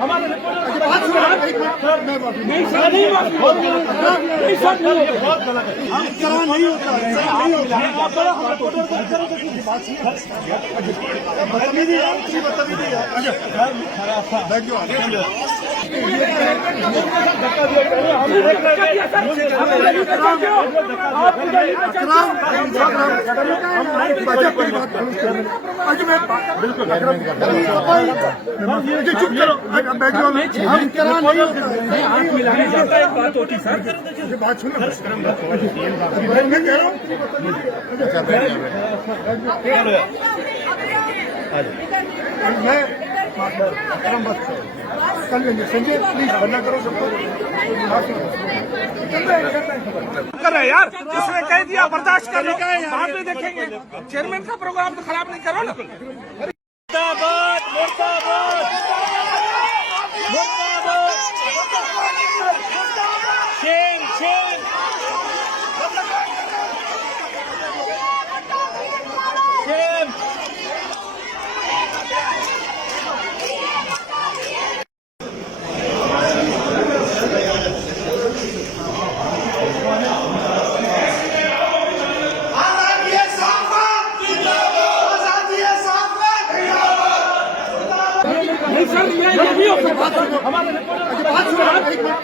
हमारे बात सुनो, एक मिनट, नहीं सर, नहीं सर, बहुत गलत है, इस तरह नहीं होता है, नहीं होता है। आप बड़ा रिपोर्टर को करो तो किसी बात से बदतमीजी है, बदतमीजी है। अच्छा थैंक यू। धक्का दिया बिल्कुल चुप करो, हम करा नहीं होता है, बात होती सर, बात सुनो, मैं कह रहा हूँ मैं कर लेंगे। संजय प्लीज बंदा करो सबको, कर रहे यार, इसने कह दिया बर्दाश्त कर लो, बाद में देखेंगे। चेयरमैन का प्रोग्राम तो खराब नहीं करो ना। मुर्दाबाद मुर्दाबाद मुर्दाबाद, शेम शेम, शेम। नहीं सर, ये नहीं हो सकता, हमारे बात सुनो, एक मिनट।